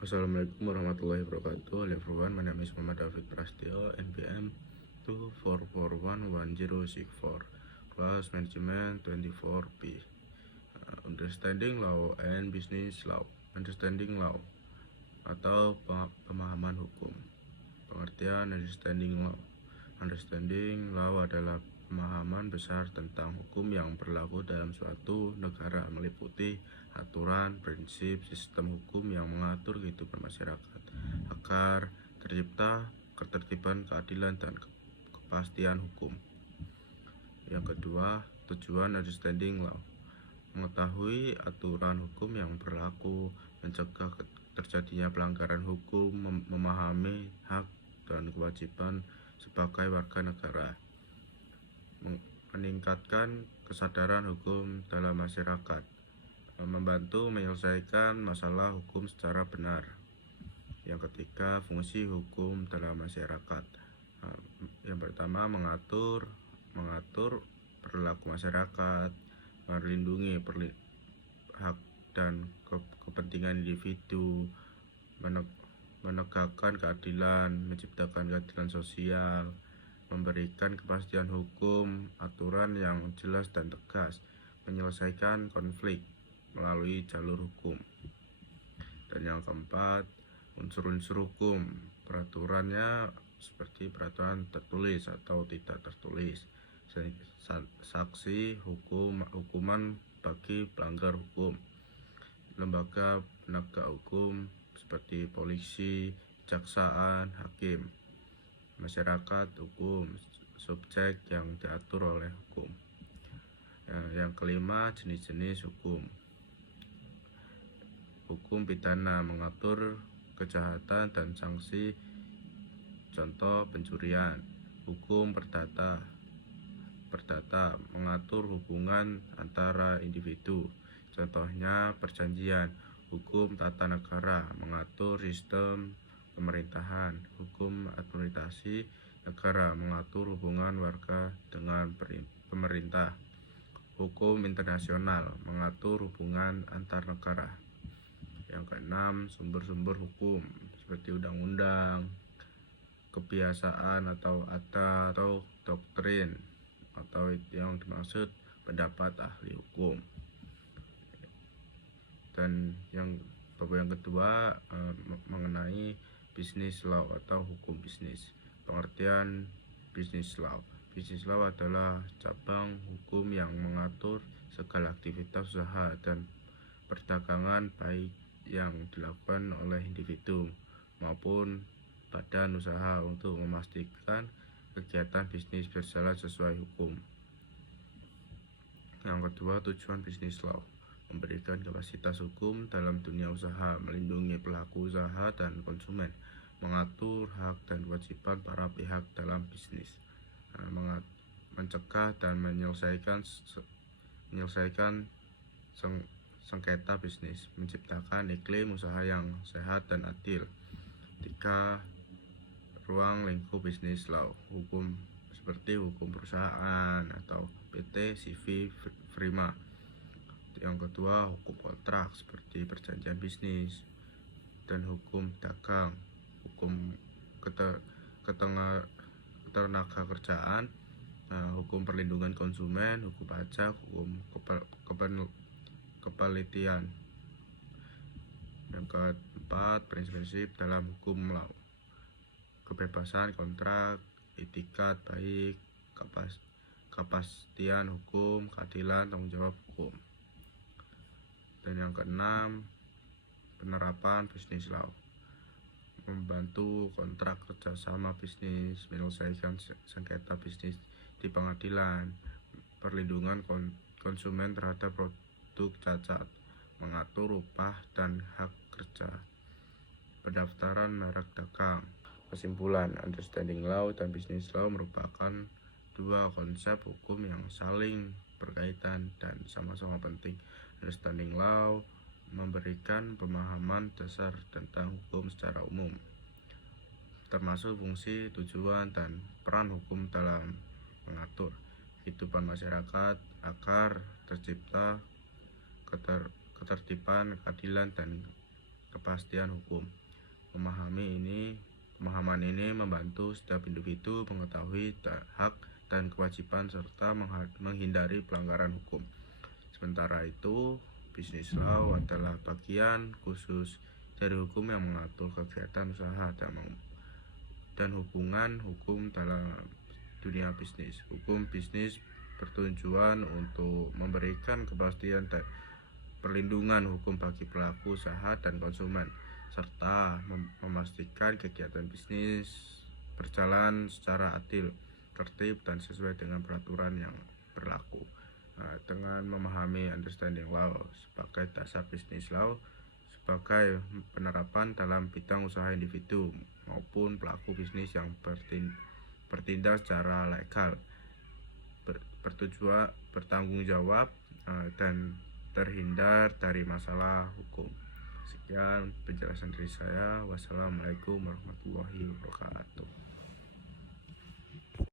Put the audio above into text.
Assalamualaikum warahmatullahi wabarakatuh. Hello everyone, my name is Muhammad David Prastio, NPM 2441164, Class Management 24B. Understanding Law and Business Law. Understanding Law atau pemahaman hukum. Pengertian Understanding Law. Understanding Law adalah pemahaman besar tentang hukum yang berlaku dalam suatu negara, meliputi aturan, prinsip, sistem hukum yang mengatur kehidupan masyarakat agar tercipta ketertiban, keadilan, dan kepastian hukum. Yang kedua, tujuan Understanding Law: mengetahui aturan hukum yang berlaku, mencegah terjadinya pelanggaran hukum, memahami hak dan kewajiban sebagai warga negara, meningkatkan kesadaran hukum dalam masyarakat, membantu menyelesaikan masalah hukum secara benar. Yang ketiga, fungsi hukum dalam masyarakat. Yang pertama, mengatur perilaku masyarakat, melindungi hak dan kepentingan individu, menegakkan keadilan, menciptakan keadilan sosial, memberikan kepastian hukum, aturan yang jelas dan tegas, menyelesaikan konflik melalui jalur hukum. Dan yang keempat, unsur-unsur hukum. Peraturannya seperti peraturan tertulis atau tidak tertulis, saksi, hukuman bagi pelanggar hukum, lembaga penegak hukum seperti polisi, kejaksaan, hakim, masyarakat hukum, subjek yang diatur oleh hukum. Yang kelima, jenis-jenis hukum. Hukum pidana mengatur kejahatan dan sanksi, contoh pencurian. Hukum perdata mengatur hubungan antara individu, contohnya perjanjian. Hukum tata negara mengatur sistem pemerintahan. Hukum administrasi negara mengatur hubungan warga dengan pemerintah. Hukum internasional mengatur hubungan antar negara. Yang keenam, sumber-sumber hukum seperti undang-undang, kebiasaan atau adat atau doktrin, atau yang dimaksud pendapat ahli hukum. Dan yang kedua, mengenai business law atau hukum bisnis. Pengertian business law. Business law adalah cabang hukum yang mengatur segala aktivitas usaha dan perdagangan, baik yang dilakukan oleh individu maupun badan usaha, untuk memastikan kegiatan bisnis berjalan sesuai hukum. Yang kedua, tujuan business law: memberikan kapasitas hukum dalam dunia usaha, melindungi pelaku usaha dan konsumen, mengatur hak dan kewajiban para pihak dalam bisnis, mencegah dan menyelesaikan sengketa bisnis, menciptakan iklim usaha yang sehat dan adil. 3. Ruang lingkup bisnis law. Hukum seperti hukum perusahaan atau PT, CV, Prima. Yang kedua, hukum kontrak seperti perjanjian bisnis dan hukum dagang, hukum ketenaga kerjaan, hukum perlindungan konsumen, hukum pajak, hukum kepanitiaan. Yang keempat, prinsip-prinsip dalam hukum law: kebebasan kontrak, itikat baik, kepastian hukum, keadilan, tanggung jawab hukum. Dan yang keenam, penerapan business law: membantu kontrak kerjasama bisnis, menyelesaikan sengketa bisnis di pengadilan, perlindungan konsumen terhadap produk cacat, mengatur upah dan hak kerja, pendaftaran merek dagang. Kesimpulan, understanding law dan business law merupakan dua konsep hukum yang saling berkaitan dan sama-sama penting. Understanding law memberikan pemahaman dasar tentang hukum secara umum, termasuk fungsi, tujuan, dan peran hukum dalam mengatur kehidupan masyarakat agar tercipta ketertiban, keadilan, dan kepastian hukum. Pemahaman ini membantu setiap individu mengetahui hak dan kewajiban serta menghindari pelanggaran hukum. Sementara itu, bisnis law adalah bagian khusus dari hukum yang mengatur kegiatan usaha dan hubungan hukum dalam dunia bisnis. Hukum bisnis bertujuan untuk memberikan kepastian dan perlindungan hukum bagi pelaku usaha dan konsumen, serta memastikan kegiatan bisnis berjalan secara adil, tertib, dan sesuai dengan peraturan yang berlaku. Dengan memahami understanding law sebagai dasar bisnis law sebagai penerapan dalam bidang usaha individu maupun pelaku bisnis yang bertindak secara legal, bertujuan bertanggung jawab, dan terhindar dari masalah hukum. Sekian penjelasan dari saya. Wassalamualaikum warahmatullahi wabarakatuh.